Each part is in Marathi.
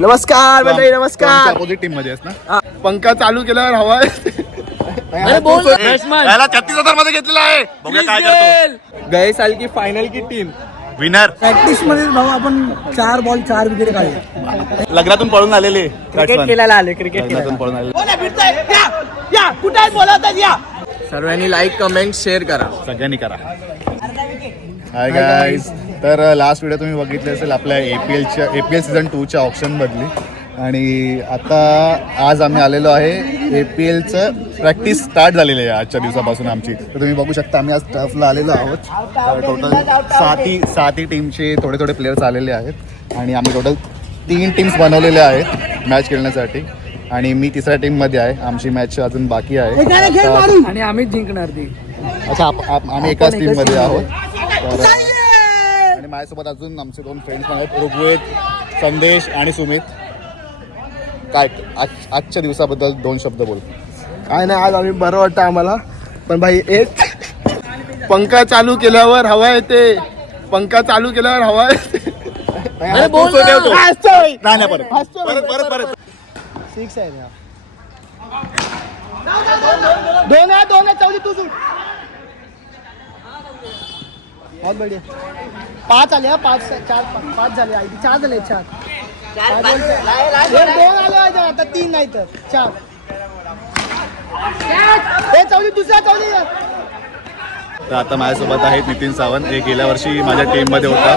नमस्कार मंडळी, नमस्कार. अपोजिट टीम मध्ये आहेस ना? पंखा चालू केल्यावर हवा अरे बोल ना. याला 36,000 मध्ये घेतलेला आहे. बघूया काय करतो. गए साल की फाइनल की टीम विनर. प्रॅक्टिस मध्ये भाऊ आपण 4 बॉल 4 विकेट काढले. लग्नातून पळून आलेले क्रिकेट खेळायला आले. क्रिकेट लग्नातून पळून आलेले. सर्वांनी लाईक कमेंट शेअर करा. सगळ्यांनी करा. Hi guys. तर लास्ट व्हिडिओ तुम्ही बघितले असेल आपल्या APL सीझन 2च्या ऑप्शन बदली. आणि आता आज आम्ही आलेलो आहे. APLचं प्रॅक्टिस स्टार्ट झालेली आहे आजच्या दिवसापासून आमची. तर तुम्ही बघू शकता आम्ही आज टर्फला आलेलो आहोत. टोटल 7 टीमचे थोडे प्लेयर्स आलेले आहेत. आणि आम्ही टोटल 3 टीम्स बनवलेल्या आहेत मॅच खेळण्यासाठी. आणि मी तिसऱ्या टीममध्ये आहे. आमची मॅच अजून बाकी आहे आणि आम्हीच जिंकणार ती. अच्छा. आम्ही एकाच टीममध्ये आहोत. तर आणि माझ्यासोबत अजून आमचे 2 फ्रेंड्स आहेत, ऋग्वेद, संदेश आणि सुमित. काय आजच्या दिवसाबद्दल 2 शब्द बोल. काय नाही, आज आम्ही बरं वाटतं आम्हाला. पण भाई एक पंखा चालू केल्यावर हवा येते. पंखा चालू केल्यावर हवा येते. अरे बोल ना. नाही परत 6 आहे ना. 2 चौली तू सुट. बहुत बढ़िया. 5 आले. 5 4 5 झाले. 4 झाले. 4 2 आले आता 3 नाही तर 4. हे चौली दुसऱ्या चौली. तर आता माझ्यासोबत आहेत नितीन सावंत. हे गेल्या वर्षी माझ्या टीममध्ये होता.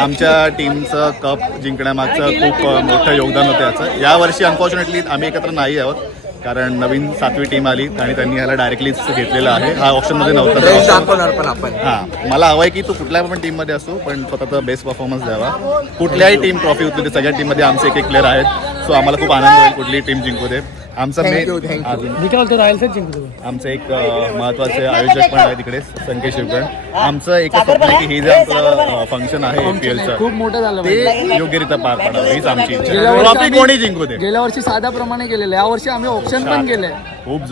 आमच्या टीमचं कप जिंकण्यामागचं खूप मोठं योगदान होतं याचं. यावर्षी अनफॉर्च्युनेटली आम्ही एकत्र नाही आहोत, कारण नवीन 7वी टीम आली आणि त्यांनी ह्याला डायरेक्टलीच घेतलेलं आहे. हा ऑप्शनमध्ये नव्हता. पण आपण हां, मला हवं आहे की तू कुठल्या पण टीममध्ये असो पण स्वतःचा बेस्ट परफॉर्मन्स द्यावा. कुठल्याही टीम ट्रॉफी होती सगळ्या टीममध्ये आमचे एक प्लेअर आहेत. सो आम्हाला खूप आनंद होईल कुठलीही टीम जिंकू दे. आमचं मेन रॉयल्सच जिंकतो. आमचं एक महत्त्वाचे आयोजक पण आहे तिकडे, संकेत शिवगण. आमचं एक स्वप्न आहे की हे जे आपलं फंक्शन आहे APLचं खूप मोठं झालं. ते योग्यरित्या पार पडावं हीच आमची इच्छा. ट्रॉफी कोणी जिंकू दे. गेल्या वर्षी साध्याप्रमाणे केलेलं. या वर्षी आम्ही ऑप्शन पण केले. खूप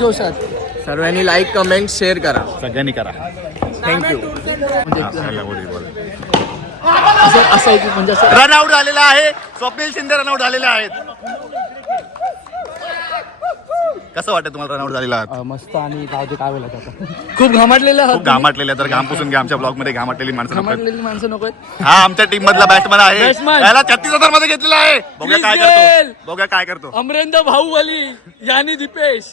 जोशात. सर्वांनी लाईक कमेंट शेअर करा. सगळ्यांनी करा. थँक्यू. असं आहे की म्हणजे असं रनआउट झालेला आहे. स्वप्नील शिंदे रनआउट झालेले आहेत. कसं वाटतं तुम्हाला रनआउट झालेला आहात? मस्त. आणि काय बोलत आता खूप घामटलेलं. खूप घामाटलेले. तर घाम पुसून घ्या. आमच्या ब्लॉग मध्ये घामाटलेली माणसं नको. हा आमच्या टीम मधला बॅट्समन आहे. याला 36,000 मध्ये घेतलेला आहे. बघूया काय करतो. अमरेंद्र बाहुबली यानी दीपेश.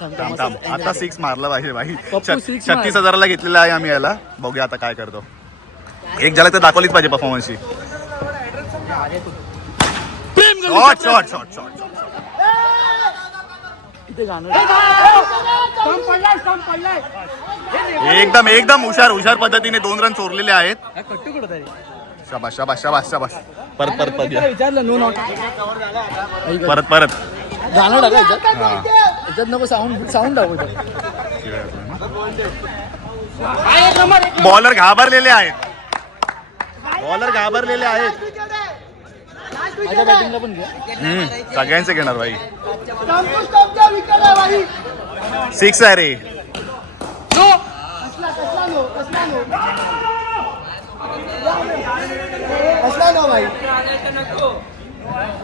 थांब. आता 6 मारला पाहिजे भाई. पप्पू 6 36,000ला घेतलेला आहे आम्ही याला. बघूया आता काय करतो. एक झालं तर दाखवलीच पाहिजे परफॉर्मन्सची. शॉट. एकदम हुशार पद्धतीने 2 रन चोरलेले आहेत. शाबाश. परत गाणं टाका याच्यात नको. साऊंड टाकू. बॉलर घाबरलेले आहेत. माझ्या बॅटिंगला पण घ्या. सगळ्यांचे घेणार भाई. 6 आहे रे.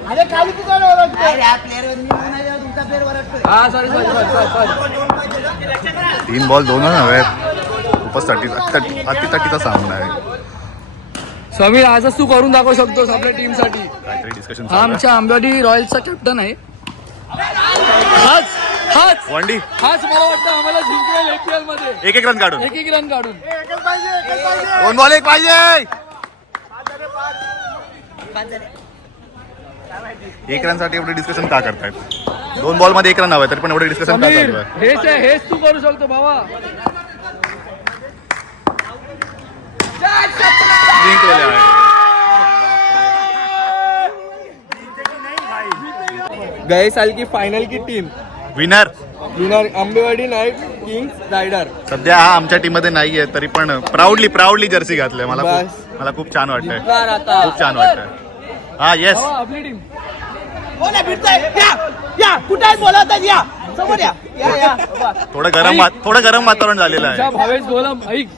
अरे खाली तीन बॉल 2 हवे. खूपच तटीचा सामना आहे. समीर, आजच तू करून दाखवू शकतोस आपल्या टीम साठी. काहीतरी डिस्कशन. आमच्या आंबेवाडी रॉयल्सचा कॅप्टन आहे. हाच मला वाटतं आम्हाला जिंकवेल APL मध्ये. एक रन काढून. 1 रन काढून. 2 बॉल 1 पाहिजे. 1 रन साठी एवढे डिस्कशन का करतायत? 2 बॉल मध्ये 1 रन हवं तरी पण एवढे डिस्कशन का चालू आहे? हेच तू करू शकतो भावा. जिंकलेले आहे. गए साल की फाइनल की team winner Ambewadi knight kings rider. सध्या हा आमच्या टीम मध्ये नाहीये तरी पण प्राऊडली जर्सी घातलंय. मला खूप छान वाटतंय. खूप छान वाटतंय. हा येस. आपली टीम. कुठे बोलवतात या समोर या. थोडं गरम वातावरण झालेलं आहे. भावेश गोलम ऐक.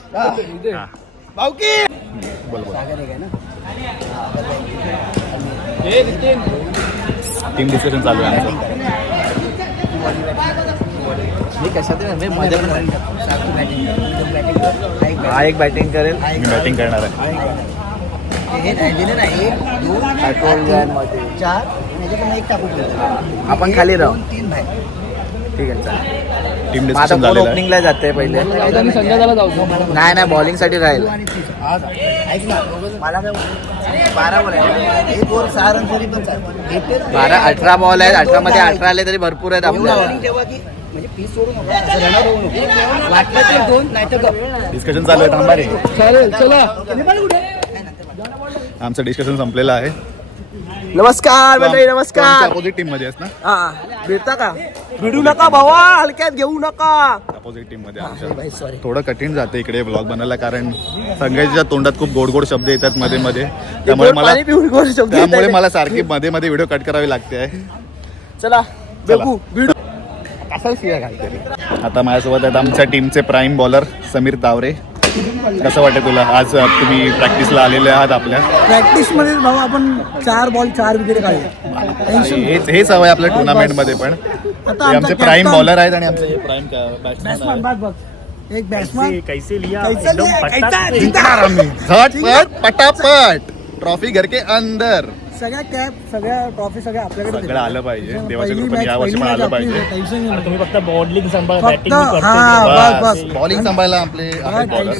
भाऊकी बोल. टीम डिस्कशन चालू आहे आमचं. हा एक बॅटिंग करेल. मी बॅटिंग करणार आहे. आपण खाली राहू. ठीक आहे चालेल. टीम आता डिस्कशन कोण झालेलं आहे. ओपनिंगला जाते पहिले. नाही नाही बॉलिंग साठी राहील. 12-18 बॉल आहेत. 18 मध्ये 18 आले तरी भरपूर आहेत आपल्याला. डिस्कशन चालू आहे. थांबा रे. चालेल चला. आमचं डिस्कशन संपलेलं आहे. नमस्कार मंडळी, नमस्कार. अपोजिट टीम मध्ये आहेस ना? हा भेटता का? भिडू नका भावा, हलक्यात घेऊ नका. अपोजिट टीम मध्ये आमच्या. थोडं कठीण जाते इकडे ब्लॉग बनायला, कारण संघाच्या तोंडात खूप गोड गोड शब्द येतात मध्ये मध्ये. त्यामुळे मला सारखी मध्ये मध्ये व्हिडिओ कट करावी लागते. चला बघू. आता माझ्यासोबत आहेत आमच्या टीमचे प्राईम बॉलर समीर तावरे. कसं वाटतं तुला? आज तुम्ही प्रॅक्टिसला आलेले आहात आपल्या. प्रॅक्टिस मध्ये भाऊ आपण 4 बॉल 4 विकेट काढले. हेच हवं आहे आपल्या टुर्नामेंट मध्ये पण. हे आमचे प्राईम बॉलर आहेत आणि आमचे प्राईम बॅट्समॅन बघ. एक बॅट्समॅन जिंकणार आम्ही. झटपट पटापट ट्रॉफी घर के अंदर. सगळ्या कॅप, सगळ्या ट्रॉफी, सगळ्या आपल्याकडे सगळं आलं पाहिजे. देवाच्या कृपेने यावर्षी पण आलं पाहिजे. तुम्ही फक्त बॉलिंग सांभाळा, बॅटिंग बॉलिंग सांभाळायला आपले आहेत bowler.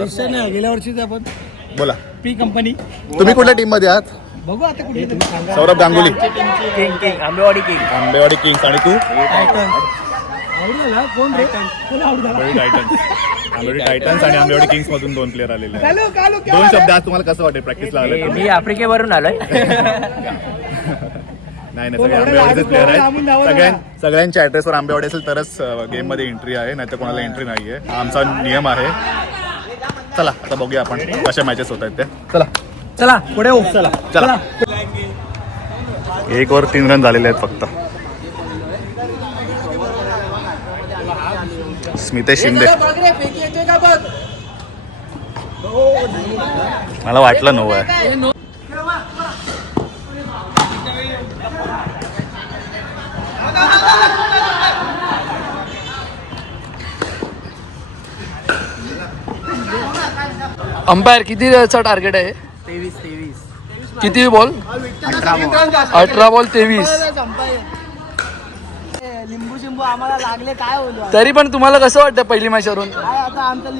विषय नाही. गेल्या वर्षीच आपण बोला, पी कंपनी. तुम्ही कुठल्या टीम मध्ये आहात? बघू आता कुठे. सौरभ गांगुली, आंबेवाडी किंग. आंबेवाडी किंग्स. आणि तू? कोण रे? कोण आवडला? आंबेवाडी टायटन्स आणि आंबेवाडी किंग्स मधून 2 प्लेअर आलेले आहेत. 2 शब्द. आज तुम्हाला कसं वाटेल प्रॅक्टिसला आलं? मी आफ्रिकेवरून आलोय. नाही सगळे आंबेवाडीचे प्लेअर आहेत. सगळ्यांच्या ऍड्रेसवर आंबेवाडी असेल तरच गेम मध्ये एंट्री आहे, नाही तर कोणाला एंट्री नाहीये. हा आमचा नियम आहे. चला आता बघूया आपण कशा मॅचेस होत आहेत ते. चला चला पुढे हो. चला चला. 1 ओव्हर 3 रन झालेले आहेत फक्त. स्मितेश शिंदे. मला वाटलं नवं आहे. अंपायर किती टार्गेट आहे? 23. किती बॉल? 18 बॉल 23. लिंबू शिंबू आम्हाला लागले काय बोलू. तरी पण तुम्हाला कसं वाटतं पहिली मॅच वरून? काय आता आमचं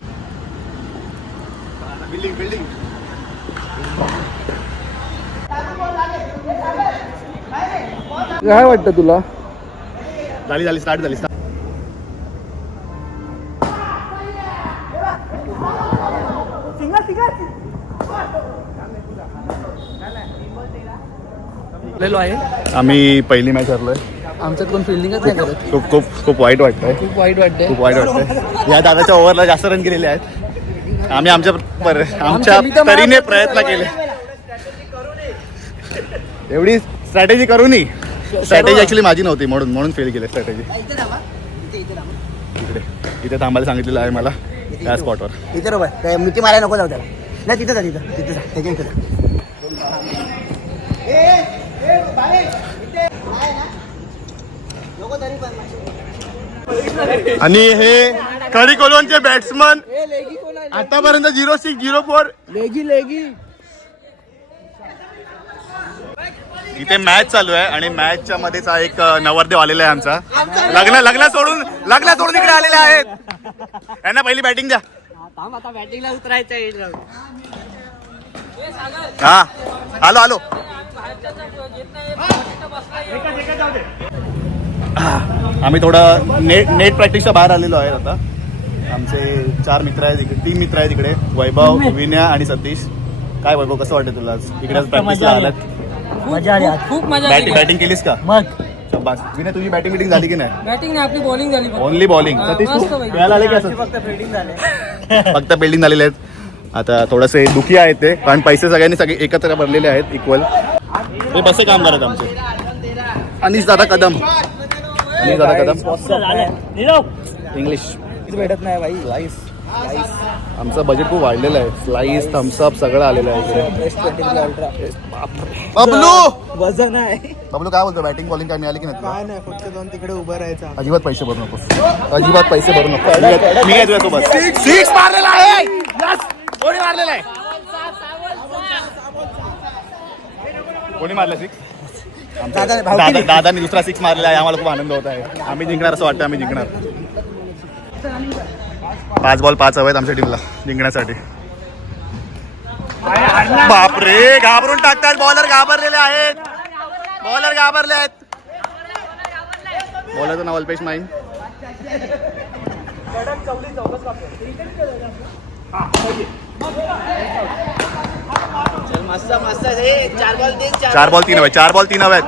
काय वाटतं तुला? झाली स्टार्ट झाली. आहे. आम्ही पहिली मॅच हरलोय. आमच्यात कोण फिल्डिंगच नाही करत. खूप खूप खूप वाईट वाटतंय. खूप वाईट वाटतंय. खूप वाईट वाटतंय. या दादाच्या ओव्हरला जास्त रन केलेले आहेत. आम्ही आमच्या तरीने प्रयत्न केले. एवढी स्ट्रॅटेजी करूनही स्ट्रॅटेजी ऍक्च्युली माझी नव्हती, म्हणून फेल केली स्ट्रॅटेजी. इथे थांबायला सांगितलेलं आहे मला त्या स्पॉटवर. इथे बरोबर मिठी मारायला नको जाऊ त्याला. नाही तिथे जा, तिथे जा त्याच्या इथे. आणि हे खडी कोलवनचे बॅट्समन आतापर्यंत 06, 04. लेगी इथे मॅच चालू आहे आणि मॅचच्या मध्येच एक नवरदेव आलेला आहे आमचा. लग्न सोडून इकडे आलेले आहेत. त्यांना पहिली बॅटिंग द्या. आता बॅटिंगला उतरायचं. हा आलो. आम्ही थोडं नेट प्रॅक्टिसच्या बाहेर आलेलो आहे. आता आमचे 4 मित्र आहेत इकडे, 3 मित्र आहेत इकडे. वैभव, विनया आणि सतीश. काय वैभव, कसं वाटतं तुला? इकडे प्रॅक्टिसला आलात? मजा आली. खूप मजा. बॅटिंग केलीस का? मग शाबास. विनय, तुझी बॅटिंग झाली की नाही? बॅटिंग नाही, आपली बॉलिंग झाली. Only bowling. सतीश तू खेळायला आले का? फक्त फिल्डिंग झाले. फक्त बिल्डिंग झालेले आहेत. आता थोडेसे दुखी आहेत ते, कारण पैसे सगळे एकत्र भरलेले आहेत इक्वल. हे बसे काम करत आमचे. अनिश दादा कदम. इंग्लिश भेटत नाही भाई. आमचं बजेट खूप वाढलेलं आहे. स्लाईस थम्सअप सगळं आलेलं आहे इकडे. बबलू वजन आहे. बबलू काय बोलतो, बॅटिंग बॉलिंग काय मिळाली की नाही तुला? काय नाही, फक्त जाऊन तिकडे उभं राहायचं. अजिबात पैसे भरू नकोस, अजिबात पैसे भरू नकोस. मी काय तुझ्यासोबत सिक्स मारलेला आहे. कोणी मारलेला आहे? कोणी मारलं सिक्स? दादानी दुसरा सिक्स मारलेला आहे. आम्हाला खूप आनंद होत आहे. आम्ही जिंकणार असं वाटतं. आम्ही जिंकणार. 5 बॉल 5 हवेत आमच्या टीमला जिंकण्यासाठी. बापरे, घाबरून टाकतात. बॉलर घाबरलेले आहेत. बॉलर घाबरले आहेत. बॉलरचं नाव अल्पेश माईन. मस्त मस्त. 4 बॉल 3. 4 बॉल 3 हवे. 4 बॉल 3 हवेत.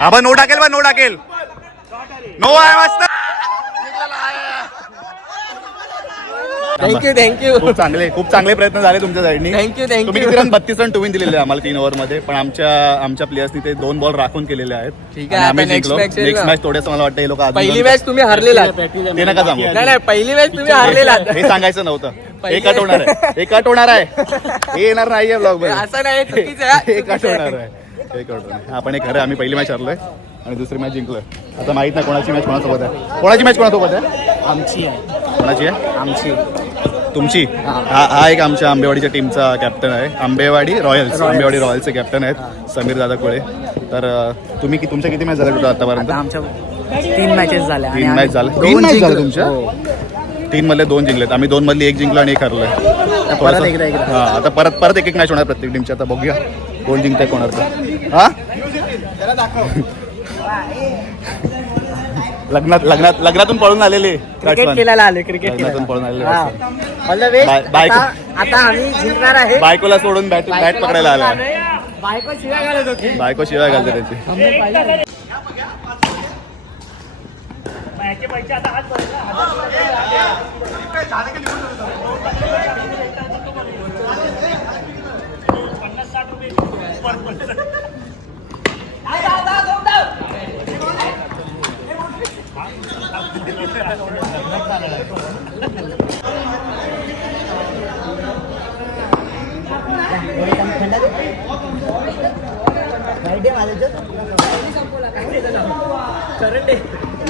हा बा, नो टाकेल. नो टाकेल. नो आहे. मस्त. थँक्यू खूप चांगले प्रयत्न झाले तुमच्या साईडनी. थँक्यू तुम्ही किती रन? 32 रन 2 विन दिलेले आम्हाला 3 ओव्हर मध्ये. पण आमच्या प्लेयर्सनी ते 2 बॉल राखून केलेले आहेत. ठीक आहे, आणि आम्ही आता next जिंकलो. match येईल नेक्स्ट ना. मॅच थोडंसं मला वाटतं हे लोक पहिली मॅच तुम्ही हरलेलात. ते नका सांगू. नाही पहिली मॅच तुम्ही हरलेलात. हे सांगायचं नव्हतं. एक कट होणार आहे. एक कट होणार आहे. हे येणार नाहीये ब्लॉग मध्ये. असं नाही, चुकीचं आहे. एक कट होणार आहे. एक कट होणार. आपण हे खरं, आम्ही पहिली मॅच हरलोय आणि दुसरी मॅच जिंकलोय. आता माहित नाही कोणाची मॅच कोणासोबत आहे. कोणाची मॅच कोणासोबत आहे? आमची आहे. कोणाची आहे? आमची. तुमची. हा एक आमच्या आंबेवाडीच्या टीमचा कॅप्टन आहे. आंबेवाडी रॉयल्सचे कॅप्टन आहेत समीर दादा कोळे. तर तुमच्या किती मॅच झाल्या कुठं आतापर्यंत? आमच्या 3 मॅचेस झाल्या. 3 मॅच झाल्या. 3 मॅच झाल्या तुमच्या? 3 मधले 2 जिंकलेत. आम्ही 2 मधली 1 जिंकलो आणि 1 हरलोय. परत एकदा. हा, आता परत एक मॅच होणार प्रत्येक टीमची. आता बघूया कोण जिंकताय कोणाचं. हा, लग्नातून पळून आलेले क्रिकेट खेळायला आले. क्रिकेट लग्नातून पळून आलेले. आता आम्ही जिंकणार आहे. बायकोला सोडून बॅट पकडायला आला. बायको शिवाय घालत होती. बायको शिवाय घालते त्याची.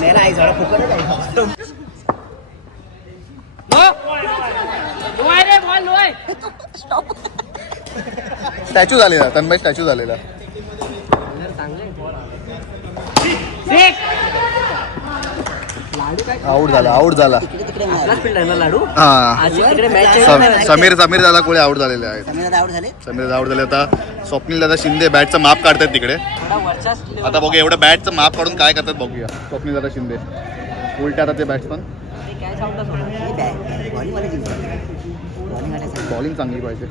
मेरा आई जरा फुकट स्टॅच्यू झालेला. तन्मय स्टॅच्यू झालेला. आऊट झाला. लाडू. हा, समीर दादा कोळे आऊट झालेले आहेत. समीर समीर आऊट झाले. आता स्वप्नील दादा शिंदे बॅटचं माप काढतात तिकडे. आता बघूया एवढं बॅटचं माप काढून काय करतात बघूया. स्वप्नील दादा शिंदे उलटे आता ते बॅट्समन. बॉलिंग चांगली पाहिजे.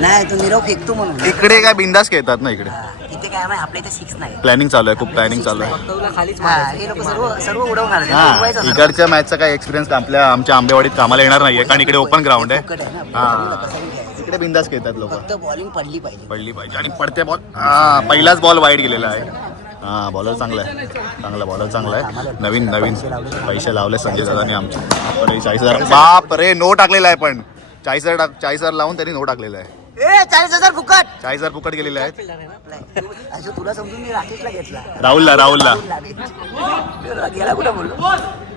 नाही तो निरोप फेकतो म्हणून. इकडे काय बिंदास खेळतात ना इकडे. इथे काय आहे, आपल्या इथे 6 नाही. प्लॅनिंग चालू आहे. खूप प्लॅनिंग चालू आहे. हे लोक सर्व उडवणार. हा, इकडच्या मॅचचा काय एक्सपिरियन्स आमच्या आंबेवाडीत कामाला येणार नाहीये, कारण इकडे ओपन ग्राउंड आहे. हा, इकडे बिंदास खेळतात लोक. फक्त बॉलिंग पडली पाहिजे. आणि पडते बॉल. पहिलाच बॉल वाईट गेलेला आहे. हा, बॉलर चांगला आहे. बॉलर चांगला आहे. नवीन पैसे लावले संजय दादानी आमचे. 40,000. बाप रे, नो टाकलेला आहे. पण 40,000 लावून त्यांनी नो टाकलेला आहे. 40,000 फुकट. 40,000 फुकट गेलेले आहेत. तुला समजून मी राकेशला घेतला. राहुलला गेला कुठं बोललो.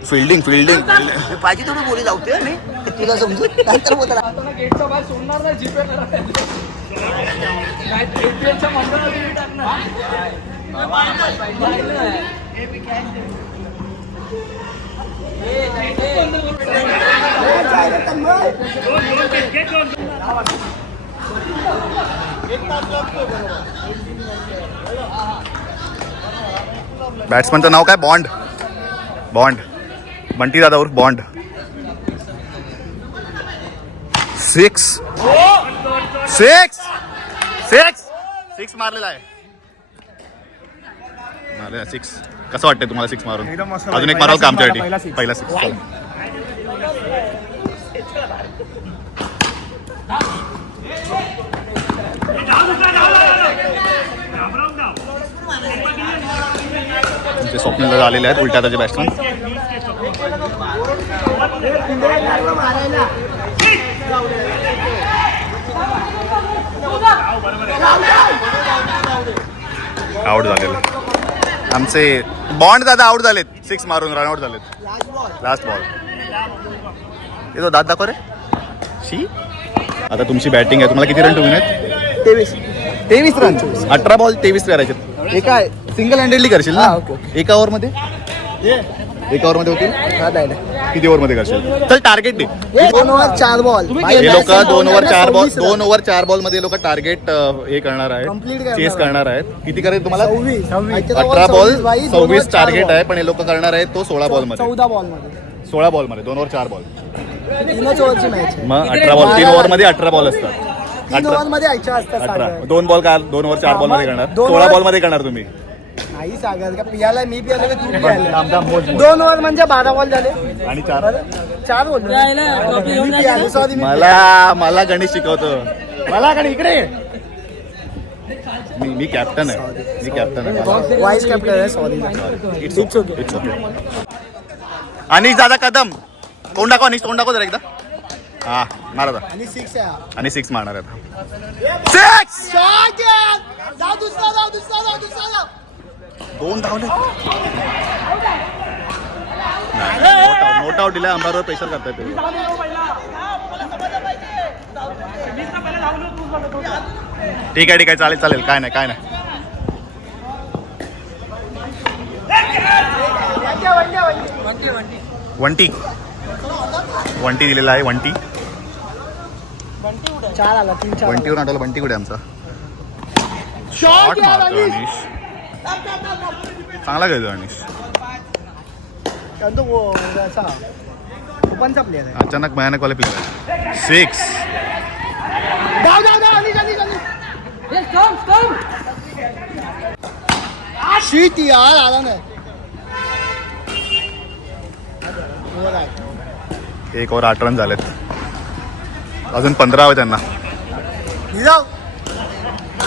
फिल्डिंग पाहिजे थोडी बोली लावते मी तुला समजून. नंतर बोलतो बॅट्समनचं नाव काय? बॉन्ड. बंटी दादा उर्फ बॉन्ड. 6 मारलेला आहे. 6. कसं वाटतंय तुम्हाला 6 मारून? अजून एक मारावं का आमच्यासाठी? पहिला 6. आमचे स्वप्नील दादा आलेले आहेत उलट्या हाताचे बॅट्समन. आउट झालेले आमचे बॉन्ड दादा आउट झालेत. 6 मारून रनआउट झालेत. लास्ट बॉल येतो दात दाखव रे. शी आता तुमची बॅटिंग आहे. तुम्हाला किती रन ठेवून आहेत? 23 रन. 18 बॉल 23 करायचे. एका सिंगल हँडेडली करशील ना? एका ओव्हरमध्ये होतील. किती ओव्हरमध्ये करशील? चल टार्गेट दे. 2 ओव्हर 4 बॉल. हे लोक 2 ओव्हर 4 बॉल मध्ये लोक टार्गेट हे करणार आहेत, चेस करणार आहेत. किती करायचं तुम्हाला? 18 बॉल 26 टार्गेट आहे, पण हे लोक करणार आहेत तो 16 बॉल मध्ये. 14 बॉल मध्ये 16 बॉल मध्ये 2 ओव्हर 4 बॉल. 3 ओव्हरची मॅच आहे. मग 18 बॉल 3 ओव्हर मध्ये 18 बॉल असतात. 3 ओव्हर मध्ये यायच्या असतात. 18 2 बॉल का 2 ओव्हर 4 बॉल मध्ये करणार. 16 बॉल मध्ये करणार तुम्ही. नाही सागर का पियाला मी पियाला का तू पियाला. 2 ओव्हर म्हणजे 12 बॉल झाले आणि 4 बोल. सॉरी मला गणित शिकवतो. मला गणित इकडे मी कॅप्टन आहे. वाईस कॅप्टन आहे. सॉरी. It's okay. अनिश दादा कदम तोंड दाखव. अनिश तोंड दाखव जरा एकदा. हा मारा आता. आणि 6 आहे. आणि 6 मारणार आता. 6 शॉट. जाऊ दुसरा. 2 धावले. नोट आउट दिलाय. अंबारवर प्रेशर करताय ते. ठीक आहे चालेल काय नाही. वंटी दिलेला आहे. वंटी 4 आला. 3-4 वंटीवर आठवलं. वंटी कुठे आमचा? शॉट मारतो अनिश. चांगला खेळतो अनिश. ओपनचा प्लेअर आहे. अचानक भयानक वाले प्लेअर आहे. 6 शीट यार आला नाही. 1 ओव्हर 8 रन झालेत. अजून 15 हवे त्यांना.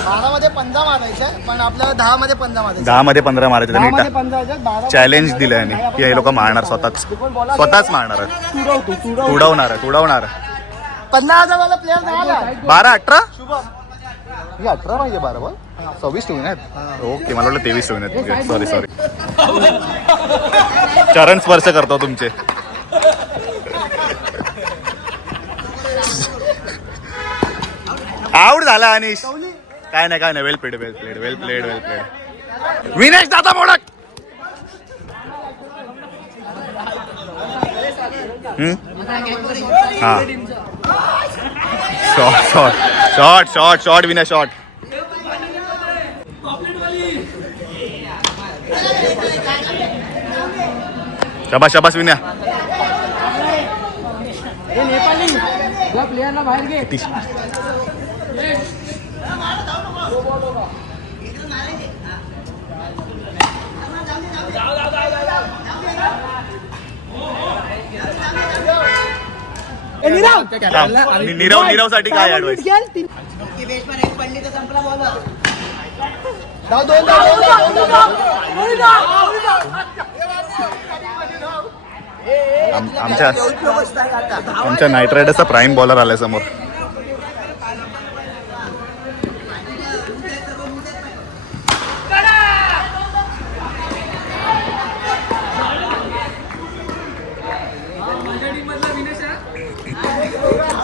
12 मध्ये 15 मारायचे, पण आपल्याला 10 मध्ये 15 मारायचे. 10 मध्ये 15 मारायचे. 10 मध्ये त्यांनी 15 आहेत. 12 चॅलेंज दिलं आहे की हे लोक मारणार स्वतःच मारणार आहेत. उडवणार. 50,000 वाला प्लेअर झाला. 12-18 हे 18 पाहिजे. 12 बॉल 26 ठेवून आहेत. ओके मला वाटलं 23 ठेवून आहेत. सॉरी चरण स्पर्श करतो तुमचे. आउट झाला अनिश. काय नाही. वेल प्लेड. विनेश दादा मोडक. हा शॉट विनेश शॉट. शाबास विन्या. नीरव साठी काय ऍडवाइस? आमच्या नाईट रायडर्सचा प्राईम बॉलर आलाय समोर.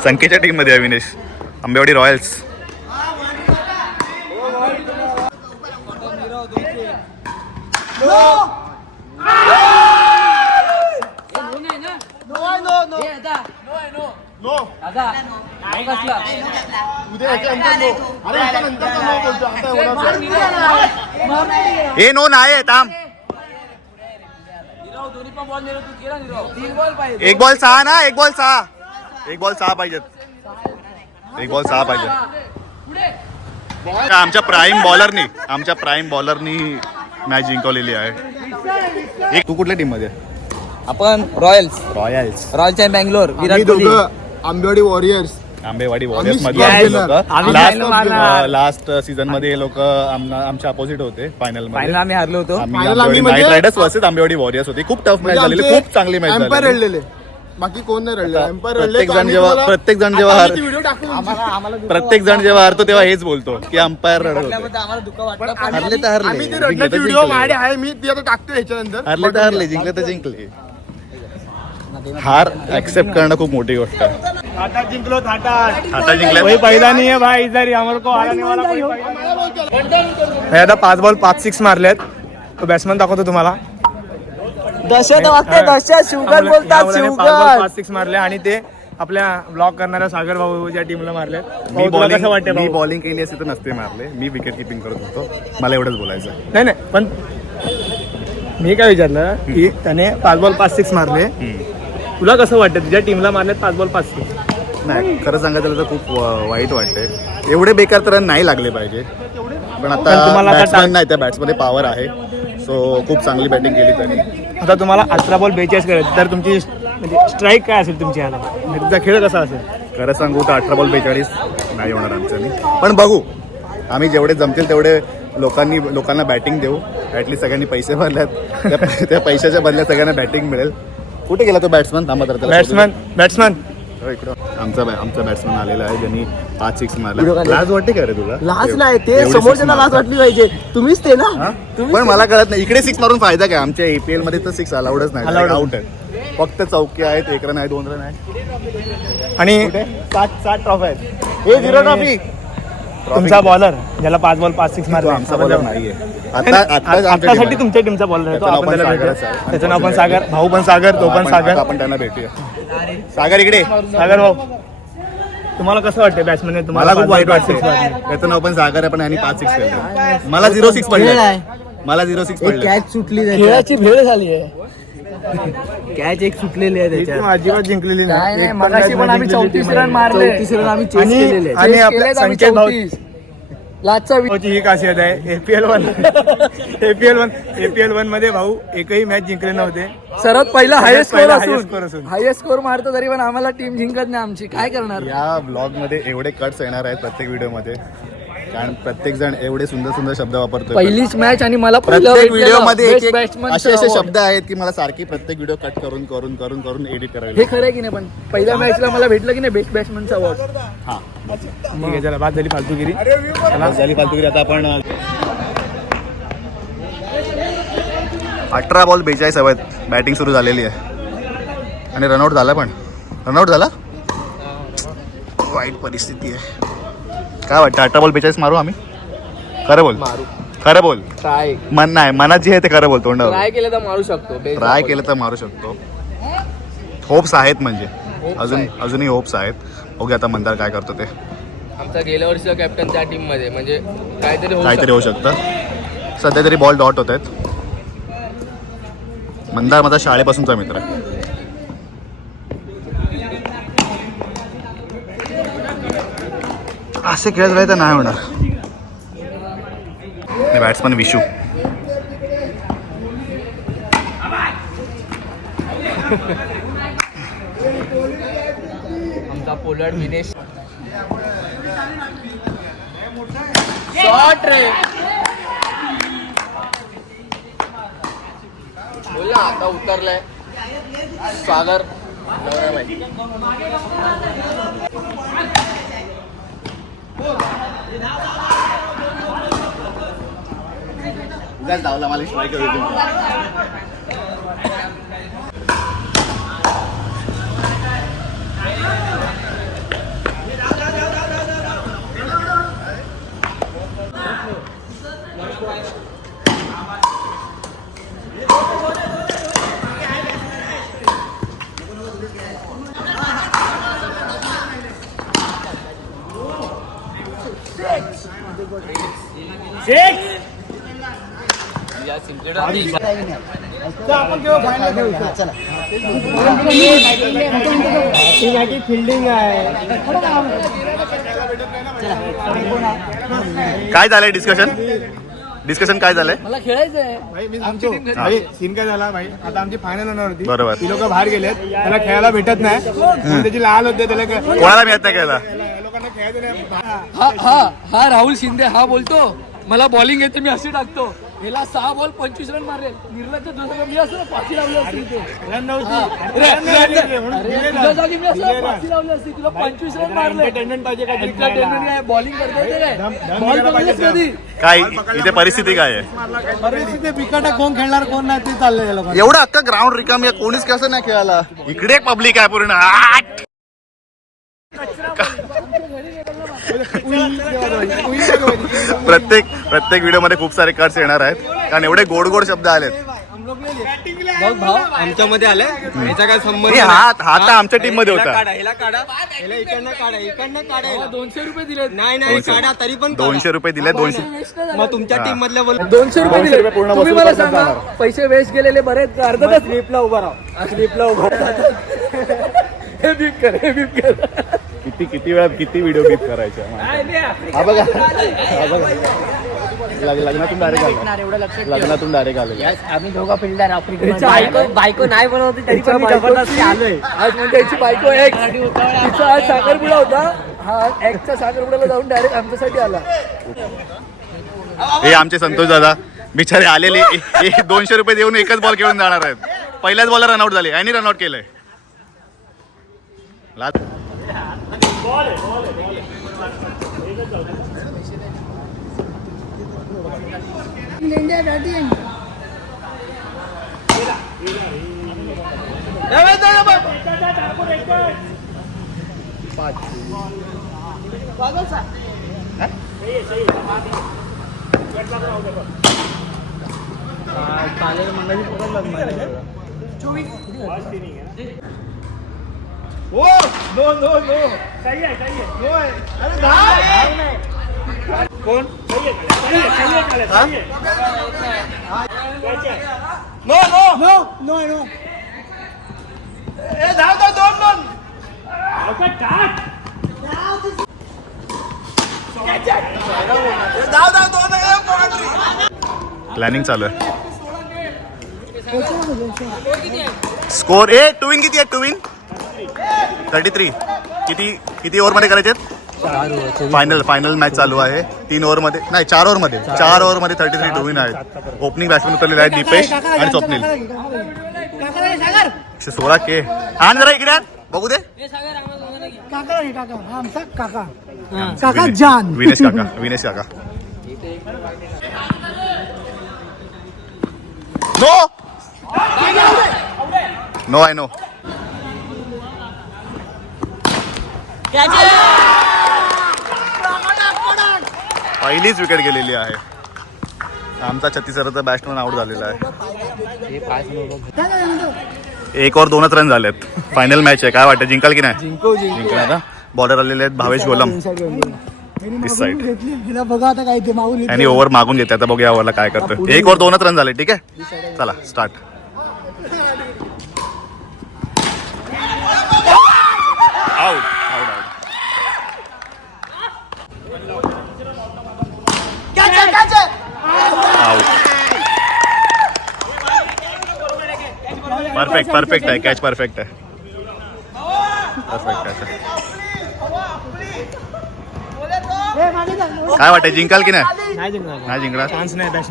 संकेच्या टीम मध्ये आहे विनेश. आंबेवाडी रॉयल्स. हे नो नाही आहे. थांब. 1 बॉल 6 ना. 1 बॉल 6 पाहिजेत. 1 बॉल 6 पाहिजे. आमच्या प्राईम बॉलरनी मॅच जिंकवलेली आहे. तू कुठल्या टीम मध्ये? आपण रॉयल्स रॉयल्स आहे बँगलोर. आम्ही दोघं आंबेवाडी वॉरियर्स. आंबेवाडी वॉरियर्स मध्ये आम्ही लोक आम्ही final मारणार. लास्ट सीझन मध्ये हे लोक आमच्या अपोजिट होते फायनल फायनल मध्ये. आम्ही हरलो होतो. आम्ही Final आंबेवाडी आम्ही म्हणजे- night riders versus Ambewadi warriors होती. खूप टफ मॅच झालेली, खूप चांगली मॅच एम्पायर झाली. रडलेले, बाकी कोण नाही रडले. एम्पायर रडले. प्रत्येक तो जण आम्ही जेव्हा तुम्हाला- प्रत्येक जण जेव्हा आता हार आम्ही ती व्हिडिओ टाकू. प्रत्येक जण जेव्हा हारतो तेव्हा हेच बोलतो की अंपायर रडत होते. आम्हाला दुःख वाटलं. हरले तर हरले, आम्ही ती जिंकले रडण्याची तर व्हिडिओ जिंकले. माझ्याकडे आहे, मी ती आता टाकतो ह्याच्यानंतर. हरले तर हरले, जिंकले तर जिंकले. हार ऍक्सेप्ट करणं खूप मोठी गोष्ट आहे. आता जिंकलो थाटा आता जिंकले पहिला नाही आहे भाई इधर हमारे को हारा नहीं वाला कोई पहिला. आता 5 बॉल 5-6 मारलेत. तो बॅट्समन दाखवतो तुम्हाला. दशत वागते दशत शिवगण बोलतात शिवगण 5-6 मारले आणि ते आपल्या ब्लॉक करणाऱ्या सागर भाऊच्या टीमला मारले. मी कसं वाटतं मी भाऊ? बॉलिंग केली असती तर नसते मारले. मी विकेट किपिंग करत होतो. मला एवढंच बोलायचं. नाही नाही पण मी काय विचारलं की त्याने 5 बॉल 5-6 मारले. तुला कसं वाटतं तुझ्या टीमला मारले 5 बॉल 5-6? नाही, खरं सांगायचं तर खूप वाईट वाटते. एवढे बेकार तर नाही लागले पाहिजे. पण पण आता तुम्हाला आता बॅट्समॅन नाही, त्या बॅट्समध्ये पॉवर आहे. सो खूप चांगली बॅटिंग केली त्यांनी. आता तुम्हाला 18 बॉल 42 करायचे तर तुमची म्हणजे स्ट्राईक काय असेल तुमची ह्याला म्हणजे तुमचा खेळ कसा असेल? खरं सांगू तर 18 बॉल 42 नाही होणार आमच्यानी. पण बघू, आम्ही जेवढे जमतील तेवढे लोकांना बॅटिंग देऊ. ॲटलीस्ट सगळ्यांनी पैसे भरल्यात, त्या पैशाच्या बदल्यात सगळ्यांना बॅटिंग मिळेल. कुठे गेला तो बॅट्समन? थांबा तर त्याला शोधू. बॅट्समन हो, इकडं आमचा बॅट्समन आलेला आहे, ज्यांनी 5-6 मारला. लाज वाटते का रे तुला? लाज नाही ते एवढे समोरच्याला six लाज मारतात. वाटली पाहिजे. तुम्हीच ते ना हा? पण मला कळत नाही इकडे 6 मारून फायदा काय? आमच्या APL मध्ये तर 6 अलाउडच नाही, Allowed. आउट आहे. फक्त चौकी आहेत, 1 रन आहे, 2 रन आहे. आणि 7 ट्रॉफी आहेत. हे 0 ट्रॉफी. तुमचा बॉलर ज्याला 5 बॉल 5-6 मारले आमचा बॉलर नाहीये. आतासाठी तुमच्या टीमचा बॉलर आहे तो. त्याचं आपण आपण त्याला सागरच भेटूया. आहे. त्याचं नाव पण सागर, भाऊ पण सागर, तो पण सागर. आपण त्यांना भेटूया. सागर इकडे. सागर भाऊ तुम्हाला कसं वाटतं बॅट्समॅन आहे मला खूप वाईट वाटते. 5-6 मारले. त्याचं नाव पण सागर आहे, पण यांनी 5-6 केलं. मला 0-6 पडलं. मला 0-6 पडलं. कॅच सुटली खेळाची भेळ झाली आहे. कॅच एक सुटलेली आहे ही त्याच्यात. team अजिबात जिंकलेली नाही. एक मगाशी पण आम्ही 34 रन मारले. 34 रन आम्ही चेस आणि केलेले. आणि आपल्या संकेत भाऊ लाचचा भाऊची ही खासियत आहे. APL 1 मध्ये भाऊ एकही मॅच जिंकले नव्हते. सर्वात पहिला हायेस्ट पहिला स्कोर highest score असून असून. हायेस्ट स्कोर मारतो तरी पण आम्हाला टीम जिंकत नाही आमची. काय करणार? या ब्लॉग मध्ये एवढे कट्स येणार आहेत प्रत्येक व्हिडिओ मध्ये, कारण प्रत्येक जण एवढे सुंदर सुंदर शब्द वापरतोय. पहिलीच मॅच आणि मला प्रत्येक व्हिडिओ मध्ये असे असे शब्द आहेत की मला सारखी प्रत्येक व्हिडिओ कट करून करून करून करून एडिट करायला. हे खरं आहे की नाही? पण पहिल्या मॅचला मला भेटलं की नाही बेस्ट बॅट्समनचा अवॉर्ड. हा, ठीक आहे चला बाद झाली फालतूगिरी. झाली फालतूगिरी. आता आपण 18 बॉल 42 हवेत बॅटिंग सुरू झालेली आहे आणि रनआउट झाला. पण रनआउट झाला. वाईट परिस्थिती आहे. काय वाटतं 18 बॉल 42 मारू आम्ही? खरं बोल, खरं बोल. ट्राय मन नाही, मनात जे आहे ते खरं बोलतो. ट्राय केलं तर मारू शकतो. ट्राय केलं तर मारू शकतो. होप्स आहेत, म्हणजे अजूनही होप्स आहेत. बघूया आता मंदार काय करतो ते. आमचा गेल्या वर्षीचा कॅप्टन त्या टीम मध्ये म्हणजे काहीतरी होऊ शकतं. सध्या तरी बॉल डॉट होत आहेत. मंदार माझा शाळेपासूनचा मित्र आहे. असे खेळत राहिले तर नाही होणार. बॅट्समन विशू. आमचा पोलर्ड विनेश शॉट रे. बोल ना, आता उतरलाय सागर. धावला मला स्ट्राईक. या सिम्पली फिल्डिंग आहे. काय झालंय डिस्कशन? डिस्कशन काय झालंय? मला खेळायचंय. भाई मी सांगतो भाई सीन काय झाला भाई आता आमची फायनल होणार होती. बरोबर. ती लोक बाहेर गेलेत त्याला खेळायला भेटत नाही म्हणून त्याची लाल होते त्याला कोणाला मिळत नाही खेळायला? लोकांना खेळायचं नाही. हा राहुल शिंदे हा बोलतो मला बॉलिंग येते मी अशी टाकतो. याला 6 बॉल 25 रन मारले. निर्लज्ज दुसरं मी असं फाशी लावली असती इथे. रन नव्हती. अरे, तुझ्या जागी मी असं फाशी लावली असती. तुला 25 रन मारले. एंटरटेनमेंट पाहिजे का? एंटरटेनमेंट काय बॉलिंग करता येते काय? बॉल बघलेस कधी? काय इथे परिस्थिती काय आहे? परिस्थिती बिकट आहे. कोण खेळणार कोण नाही ते चाललंय या लोकांना. एवढं अख्खा ग्राउंड रिकामी आहे, कोणीच कसं नाही खेळायला. इकडे पब्लिक आहे पूर्ण. आट! प्रत्येक व्हिडिओ मध्ये खूप सारे कट्स येणार आहेत कारण एवढे गोड गोड शब्द आलेत. बघ भाऊ आमच्यामध्ये आलाय याचा काय संबंध? हे हात आमच्या टीम मध्ये होता. मला 200 रुपये दिले. नाही काढा तरी पण 200 रुपये दिले. 200 मग तुमच्या टीम मधल्या 200 रुपये दिले. पूर्ण तुम्ही वसूल मला करण्यात सांगा जाणार. पैसे वेस्ट गेलेले बरेच अर्धा तास स्लिपला उभा राहा. स्लिपला उभा राहा. हे बीप कर. किती वेळा किती व्हिडिओ बीप करायचे. हा बघा लग्नातून डायरेक्ट आले. आम्ही दोघं फिल्डर बायको नाही बनवते तरी पण मी जबरदस्ती आलोय. आज म्हणजे याची बायको एक तिचा आज साखरपुडा होता. हा एकच्या साखरपुड्याला जाऊन डायरेक्ट आमच्यासाठी आला. हे आमचे संतोष दादा बिचारे आलेले 200 रुपये देऊन एकच बॉल खेळून जाणार आहेत. पहिल्याच बॉलर रनआउट झाले आणि रनआउट केलंय. कोण? प्लॅनिंग चालू आहे. स्कोर टू विन किती आहे? 2 विन 33. किती ओव्हर मध्ये करायचे? फायनल मॅच चालू आहे. 3 ओव्हर मध्ये नाही 4 ओव्हर मध्ये 33 2 विन आहेत. ओपनिंग बॅट्समॅन उतरलेले आहेत दीपेश आणि स्वप्नील. 16 के. आणि जरा इकडे बघू दे. विनेश काका नो आय नो. पहिलीच विकेट गेलेली आहे. आमचा छत्तीसगडचा बॅट्समन आउट झालेला आहे. 1 ओव्हर 2च रन झालेत. फायनल मॅच आहे. काय वाटतं जिंकाल की नाही? जिंकणार ना. बॉलर आलेले आहेत भावेश गोलम दिस साईड. आणि ओव्हर मागून घेते. आता बघूया ओव्हरला काय करतो. 1 ओव्हर 2च रन झाले. ठीक आहे चला स्टार्ट. आउट. परफेक्ट आहे. कॅच परफेक्ट आहे. काय वाटतं जिंकाल की नाही? नाही जिंकणार.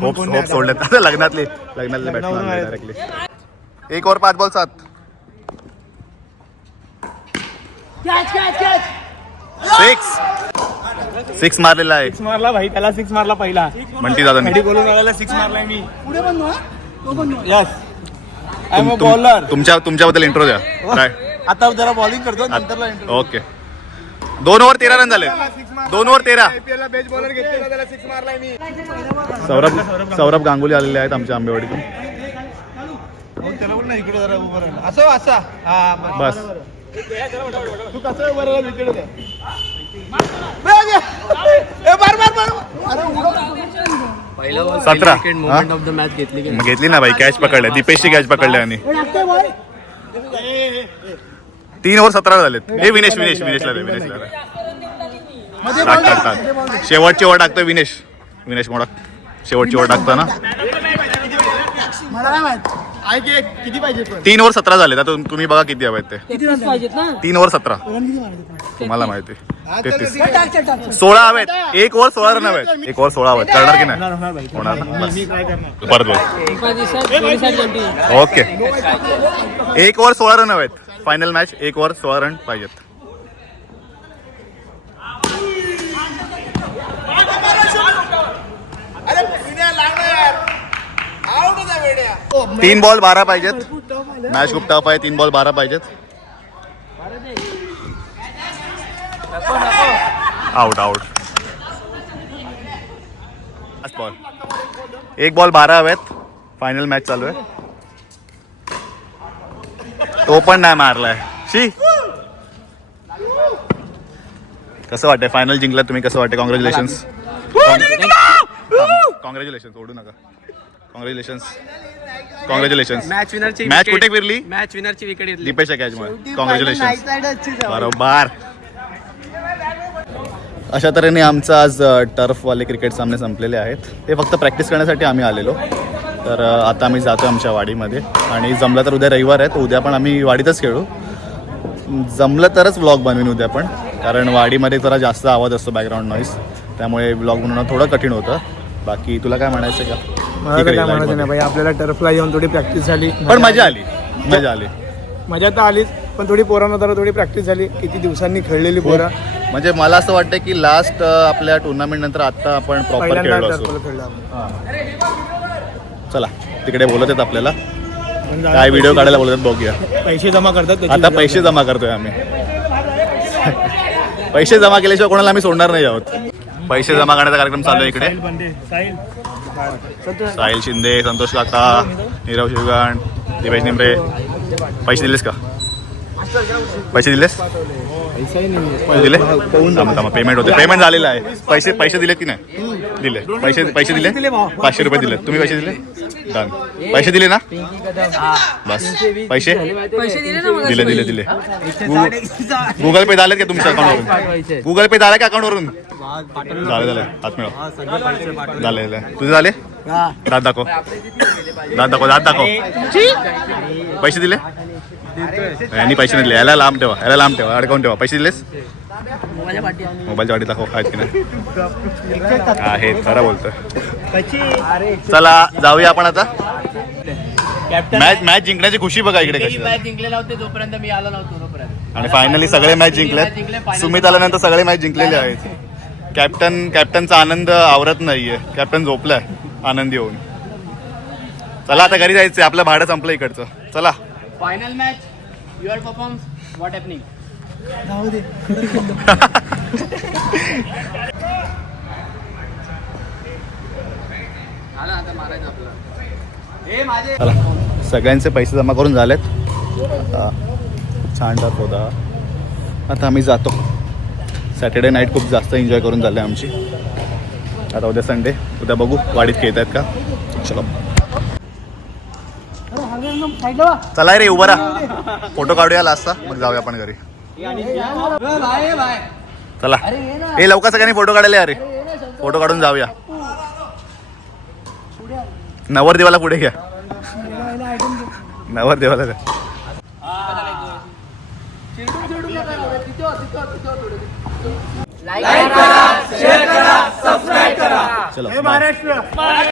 होप सोडले आता लग्नातले बॅट्समॅन डायरेक्टली. 1 over 5 ball 7. 6 मारलेला आहे. 6 मारला भाई त्याला. 6 मारला पहिला. म्हणती दादा मी बोलून आलेला 6 मारलाय मी. Yes I am a bowler. तुमच्याबद्दल इंट्रो द्या. काय आता जरा बॉलिंग करतो नंतरला इंट्रो. ओके. 2 ओव्हर 13 रन झाले. 2 ओव्हर 13. आयपीएल बेस्ट बॉलर घेतलेला त्याला 6 मारलाय मी. सौरभ गांगुली आलेले आहेत आमच्या आंबेवाडीतून. त्याला बोल ना इकडे जरा उभं राहिला. असं असा हा बस. तू कसं उभं राहिला विकेट द्या. पहिला ball 17. Moment of the match घेतली. मग घेतली ना भाई. कॅच पकडल्या. दीपेशची कॅच पकडल्या आणि 3 ओव्हर 17 झालेत. हे विनेशला टाक. शेवटची ओव्हर टाकतोय विनेश मोडक. शेवटची ओव्हर टाकताना. मला काय माहित ऐक एक किती पाहिजे पण 3 ओव्हर 17 झाले. आता तुम्ही बघा किती हवेत ते. पाहिजेत ना 3 ओव्हर 17 तुम्हाला माहिती 33 16 हवेत. 1 ओव्हर 16 रन हवेत. 1 ओव्हर 16 हवेत. करणार की नाही? होणार ना? बस. परत बोल. ओके 1 ओव्हर 16 रन हवेत. फायनल मॅच 1 ओव्हर 16 रन पाहिजेत. तीन बॉल 12 पाहिजेत. मॅच खूप टफ आहे. 3 बॉल 12 पाहिजेत. Out out. बॉल 1 बॉल 12 हवेत. फायनल मॅच चालू आहे. तो पण नाही मारलाय. शी कसं वाटतंय फायनल जिंकला तुम्ही? कसं वाटतंय? कॉंग्रॅच्युलेशन्स. कॉंग्रॅच्युलेशन्स. ओढू नका. कॉंग्रॅच्युलेशन्स. मॅच कुठे फिरली? मॅच विनरची विकेट घेतली. दीपेशच्या कॅचमुळे. कॉंग्रॅच्युलेशन्स. बरोबर. अशा तऱ्हेने आमचं आज टर्फवाले क्रिकेट सामने संपलेले आहेत. हे फक्त प्रॅक्टिस करण्यासाठी आम्ही आलेलो. तर आता आम्ही जातो आमच्या वाडीमध्ये आणि जमलं तर उद्या रविवार आहे तर उद्या पण आम्ही वाडीतच खेळू. जमलं तरच व्लॉग बनवीन उद्या पण, कारण वाडीमध्ये जरा जास्त आवाज असतो बॅकग्राऊंड नॉईज, त्यामुळे व्लॉग बनवणं थोडं कठीण होतं. बाकी तुला काय म्हणायचं का? मला काय म्हणायचं नाही भाई. आपल्याला टर्फला येऊन थोडी प्रॅक्टिस झाली. पण मजा आली. मजा तर आलीच, पण थोडी पोरांना जरा थोडी प्रॅक्टिस झाली. किती दिवसांनी खेळलेली पोरं. म्हणजे मला असं वाटतं की लास्ट आपल्या टुर्नामेंट नंतर आता आपण प्रॉपर खेळलो असतो. चला तिकडे बोलत आहेत आपल्याला, काय व्हिडिओ काढायला बोलतात बघूया. पैसे जमा करतात. आता पैसे जमा करतोय आम्ही. पैसे जमा केल्याशिवाय कोणाला आम्ही सोडणार नाही आहोत. पैसे जमा करण्याचा कार्यक्रम चालू आहे इकडे. साहिल शिंदे, संतोष काका, नीरव शिवगण, दिपेश निंबरे. पैसे दिलेस का? पैसे दिलेस? दिले? थांबा पेमेंट होते. पेमेंट झालेलं आहे. पैसे दिलेत की नाही? दिले. पैसे दिले. 500 रुपये दिले. तुम्ही पैसे दिले? डन. पैसे दिले ना? बस. पैसे दिले. गुगल पे झालेत का तुमच्या अकाउंटवरून? गुगल पे झालं का अकाउंटवरून? झाले. हात मिळव. झाले. तुझे झाले? दात दाखव. पैसे दिले? यांनी पैसे नाही दिले. याला लांब ठेवा. अडकावून ठेवा. पैसे दिलेस? मोबाईलच्या वाटी दाखव. आहेत की नाही? आहेत. खरं बोलतोय. चला जाऊया आपण आता. मॅच जिंकण्याची खुशी बघा इकडे कशी. मॅच जिंकलेला होते जोपर्यंत मी आलो नव्हतो तोपर्यंत. आणि फायनली सगळे मॅच जिंकलेत. सुमित आल्यानंतर सगळे मॅच जिंकलेले आहेत. कॅप्टनचा आनंद आवरत नाहीये. कॅप्टन झोपलाय आनंदी होऊन. चला आता घरी जायचंय. आपलं भाडं संपलं इकडचं. चला. Final match your performance what happening. चला सगळ्यांचे पैसे जमा करून झालेत. छान टर्फ होता. आता आम्ही जातो. सॅटर्डे नाईट खूप जास्त एन्जॉय करून झाले आमची. आता उद्या संडे. उद्या बघू वाडीत खेळत आहेत का. चलो चला रे उभा राहा. फोटो काढूया लास्टचा मग जाऊया आपण घरी. चला हे लवकर सगळ्यांनी फोटो काढायला या रे. फोटो काढून जाऊया. नवरदेवाला पुढे घ्या. नवरदेवाला द्या. लाईक करा, शेअर करा, सबस्क्राईब करा. चलो.